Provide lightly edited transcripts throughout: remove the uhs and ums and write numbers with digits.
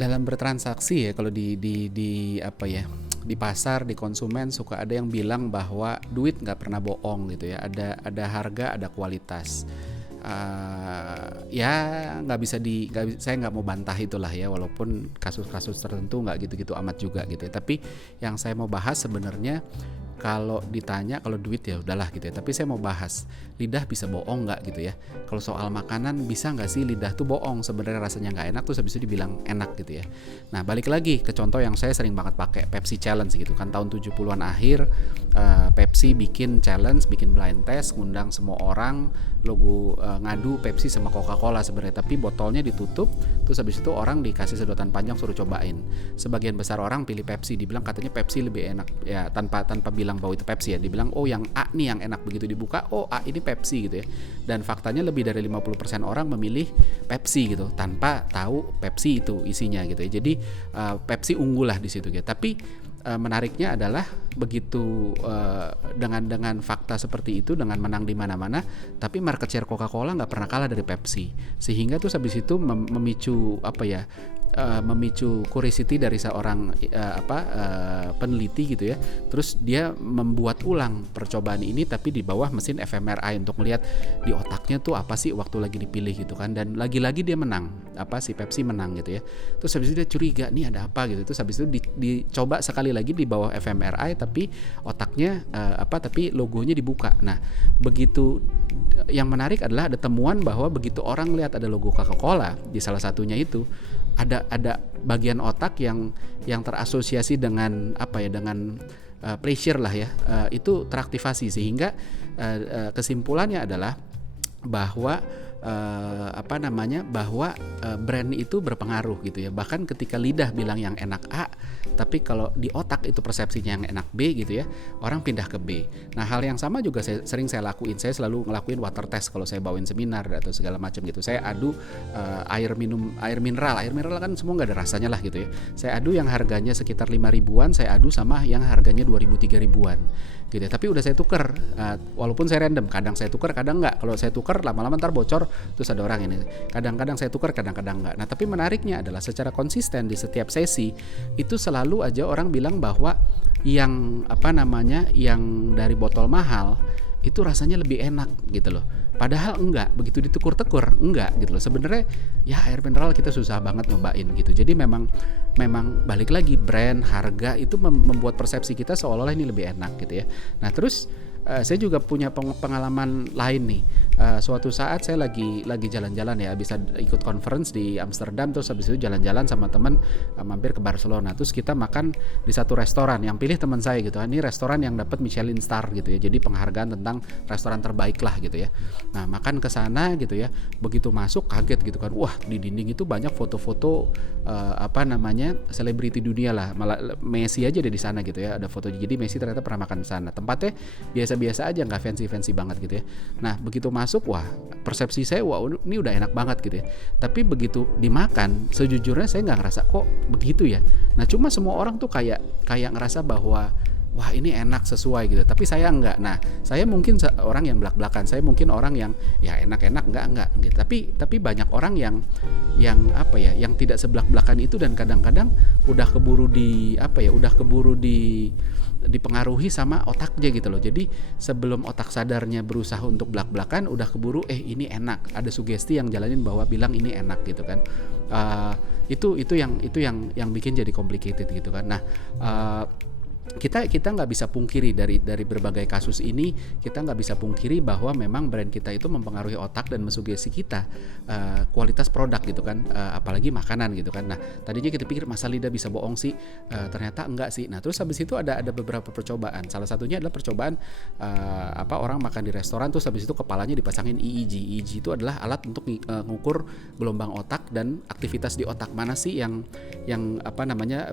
Dalam bertransaksi ya, kalau di apa ya, di pasar, di konsumen suka ada yang bilang bahwa duit nggak pernah bohong gitu ya. Ada harga, ada kualitas. Ya nggak bisa saya nggak mau bantah itulah ya, walaupun kasus-kasus tertentu nggak gitu-gitu amat juga gitu ya. Tapi yang saya mau bahas sebenarnya, kalau ditanya kalau duit ya udahlah gitu ya, tapi saya mau bahas lidah bisa bohong nggak gitu ya. Kalau soal makanan, bisa nggak sih lidah tuh bohong, sebenarnya rasanya nggak enak terus habis itu dibilang enak gitu ya. Nah balik lagi ke contoh yang saya sering banget pakai, Pepsi Challenge gitu kan, tahun 70-an akhir. Pepsi bikin challenge, bikin blind test, ngundang semua orang, logo ngadu Pepsi sama Coca-Cola sebenarnya, tapi botolnya ditutup, terus habis itu orang dikasih sedotan panjang suruh cobain. Sebagian besar orang pilih Pepsi, dibilang katanya Pepsi lebih enak ya, tanpa bilang bahwa itu Pepsi ya, dibilang oh yang A nih yang enak, begitu dibuka oh A ini Pepsi gitu ya. Dan faktanya lebih dari 50% orang memilih Pepsi gitu tanpa tahu Pepsi itu isinya gitu ya. Jadi Pepsi unggul lah di situ gitu. Tapi menariknya adalah begitu dengan fakta seperti itu, dengan menang di mana-mana, tapi market share Coca-Cola nggak pernah kalah dari Pepsi, sehingga tuh habis itu memicu apa ya, memicu curiosity dari seorang peneliti gitu ya. Terus dia membuat ulang percobaan ini tapi di bawah mesin fMRI untuk melihat di otaknya tuh apa sih waktu lagi dipilih gitu kan, dan lagi-lagi dia menang, si Pepsi menang gitu ya. Terus habis itu dia curiga nih ada apa gitu, terus habis itu dicoba sekali lagi di bawah fMRI tapi otaknya tapi logonya dibuka. Nah begitu, yang menarik adalah ada temuan bahwa begitu orang lihat ada logo Coca-Cola di salah satunya itu, ada bagian otak yang terasosiasi dengan dengan pleasure lah ya, itu teraktivasi, sehingga kesimpulannya adalah bahwa brand itu berpengaruh gitu ya. Bahkan ketika lidah bilang yang enak A, tapi kalau di otak itu persepsinya yang enak B gitu ya, orang pindah ke B. Nah hal yang sama juga sering saya lakuin. Saya selalu ngelakuin water test kalau saya bawain seminar atau segala macam gitu. Saya adu air mineral kan semua nggak ada rasanya lah gitu ya. Saya adu yang harganya sekitar 5 ribuan, saya adu sama yang harganya 2 ribu 3 ribuan gitu ya. Tapi udah saya tuker, walaupun saya random, kadang saya tuker kadang nggak. Kalau saya tuker lama-lama ntar bocor, terus ada orang ini, kadang-kadang saya tukar, kadang-kadang enggak. Nah tapi menariknya adalah secara konsisten di setiap sesi itu selalu aja orang bilang bahwa yang yang dari botol mahal itu rasanya lebih enak gitu loh. Padahal enggak, begitu ditekur-tekur enggak gitu loh. Sebenarnya ya air mineral kita susah banget nyobain gitu. Jadi memang balik lagi, brand, harga itu membuat persepsi kita seolah-olah ini lebih enak gitu ya. Nah terus saya juga punya pengalaman lain nih. Suatu saat saya lagi jalan-jalan ya, bisa ikut conference di Amsterdam, terus habis itu jalan-jalan sama teman, mampir ke Barcelona. Terus kita makan di satu restoran yang pilih teman saya gitu. Ini restoran yang dapat Michelin star gitu ya. Jadi penghargaan tentang restoran terbaik lah gitu ya. Nah, makan ke sana gitu ya. Begitu masuk kaget gitu kan. Wah, di dinding itu banyak foto-foto selebriti dunia lah. Malah Messi aja ada di sana gitu ya. Ada foto. Jadi Messi ternyata pernah makan di sana. Tempatnya biasa-biasa aja, nggak fancy banget gitu ya. Nah begitu masuk, wah persepsi saya, wah ini udah enak banget gitu ya. Tapi begitu dimakan, sejujurnya saya nggak ngerasa kok begitu ya. Nah cuma semua orang tuh kayak ngerasa bahwa wah ini enak sesuai gitu, tapi saya enggak. Nah saya mungkin orang yang belak-belakan, saya mungkin orang yang ya enak-enak enggak gitu. Tapi banyak orang yang tidak sebelak-belakan itu, dan kadang-kadang udah keburu dipengaruhi sama otaknya gitu loh. Jadi sebelum otak sadarnya berusaha untuk belak-belakan, udah keburu ini enak, ada sugesti yang jalanin bahwa bilang ini enak gitu kan. Itu yang bikin jadi complicated gitu kan. Nah kita nggak bisa pungkiri dari berbagai kasus ini, kita nggak bisa pungkiri bahwa memang brand kita itu mempengaruhi otak dan mensugesti kita kualitas produk gitu kan, apalagi makanan gitu kan. Nah tadinya kita pikir masa lidah bisa bohong sih, ternyata enggak sih. Nah terus habis itu ada beberapa percobaan. Salah satunya adalah percobaan orang makan di restoran, terus habis itu kepalanya dipasangin EEG itu adalah alat untuk mengukur gelombang otak dan aktivitas di otak, mana sih yang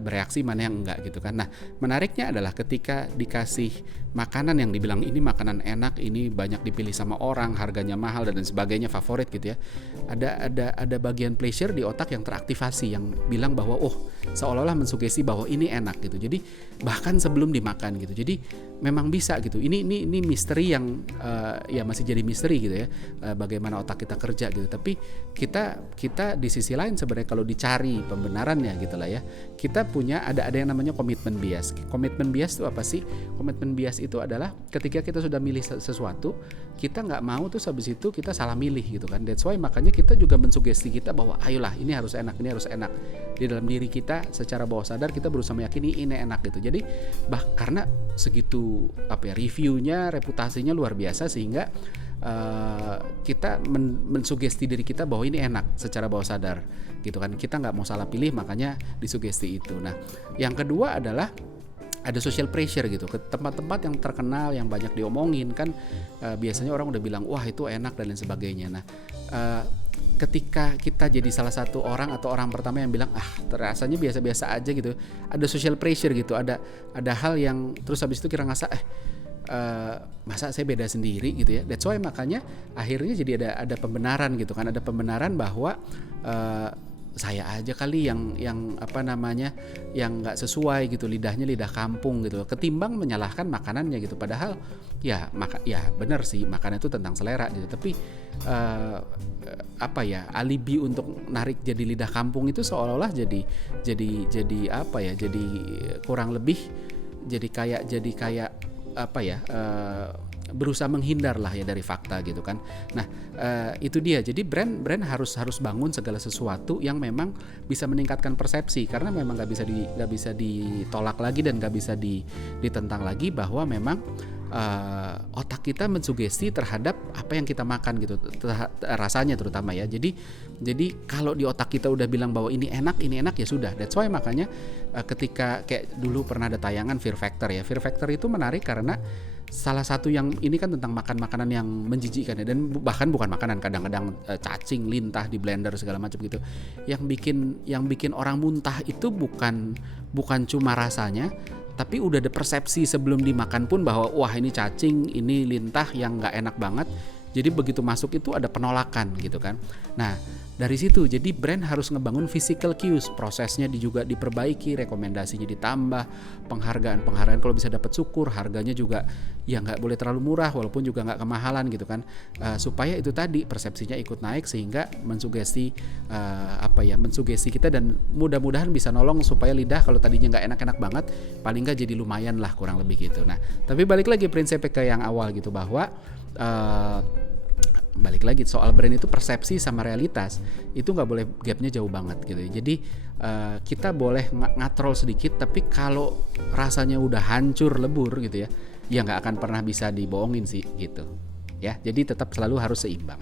bereaksi, mana yang enggak gitu kan. Nah menariknya adalah ketika dikasih makanan yang dibilang ini makanan enak, ini banyak dipilih sama orang, harganya mahal dan sebagainya, favorit gitu ya, ada bagian pleasure di otak yang teraktivasi, yang bilang bahwa seolah-olah mensugesti bahwa ini enak gitu. Jadi bahkan sebelum dimakan gitu. Jadi memang bisa gitu. Ini misteri yang masih jadi misteri gitu ya, bagaimana otak kita kerja gitu. Tapi kita di sisi lain sebenarnya kalau dicari pembenarannya gitu lah ya. Kita punya ada yang namanya komitmen bias. Komitmen bias itu apa sih? Komitmen bias itu adalah ketika kita sudah milih sesuatu, kita nggak mau terus habis itu kita salah milih gitu kan. That's why makanya kita juga mensugesti kita bahwa ayolah ini harus enak, ini harus enak. Di dalam diri kita secara bawah sadar kita berusaha meyakini ini enak gitu. Jadi karena segitu reviewnya, reputasinya luar biasa sehingga kita mensugesti diri kita bahwa ini enak secara bawah sadar gitu kan. Kita nggak mau salah pilih, makanya disugesti itu. Nah, yang kedua adalah ada social pressure gitu, ke tempat-tempat yang terkenal yang banyak diomongin kan, biasanya orang udah bilang wah itu enak dan lain sebagainya. Nah, ketika kita jadi salah satu orang atau orang pertama yang bilang rasanya biasa-biasa aja gitu, ada social pressure gitu, ada hal yang terus habis itu kita ngerasa masa saya beda sendiri gitu ya. That's why makanya akhirnya jadi ada pembenaran gitu kan, ada pembenaran bahwa saya aja kali yang yang nggak sesuai gitu, lidahnya lidah kampung gitu, ketimbang menyalahkan makanannya gitu. Padahal ya benar sih makanan itu tentang selera gitu, tapi alibi untuk narik jadi lidah kampung itu seolah-olah jadi kurang lebih jadi kayak berusaha menghindar lah ya dari fakta gitu kan. Nah, itu dia. Jadi brand harus bangun segala sesuatu yang memang bisa meningkatkan persepsi, karena memang nggak bisa ditolak lagi dan nggak bisa ditentang lagi bahwa memang otak kita mensugesti terhadap apa yang kita makan gitu, rasanya terutama ya. Jadi kalau di otak kita udah bilang bahwa ini enak ya sudah. That's why makanya ketika kayak dulu pernah ada tayangan Fear Factor ya. Fear Factor itu menarik karena salah satu yang ini kan tentang makan makanan yang menjijikkan ya, dan bahkan bukan makanan, kadang-kadang cacing, lintah di blender segala macam gitu. Yang bikin orang muntah itu bukan cuma rasanya, tapi udah ada persepsi sebelum dimakan pun bahwa wah ini cacing, ini lintah yang nggak enak banget. Jadi begitu masuk itu ada penolakan gitu kan. Nah, dari situ jadi brand harus ngebangun physical cues, prosesnya juga diperbaiki, rekomendasinya ditambah, penghargaan kalau bisa dapat syukur, harganya juga ya nggak boleh terlalu murah walaupun juga nggak kemahalan gitu kan, supaya itu tadi persepsinya ikut naik sehingga mensugesti kita, dan mudah-mudahan bisa nolong supaya lidah kalau tadinya nggak enak-enak banget paling nggak jadi lumayan lah, kurang lebih gitu. Nah, tapi balik lagi prinsipnya ke yang awal gitu, bahwa balik lagi soal brand itu persepsi sama realitas itu nggak boleh gapnya jauh banget gitu. Jadi kita boleh ngatrol sedikit, tapi kalau rasanya udah hancur lebur gitu ya nggak akan pernah bisa dibohongin sih gitu ya. Jadi tetap selalu harus seimbang.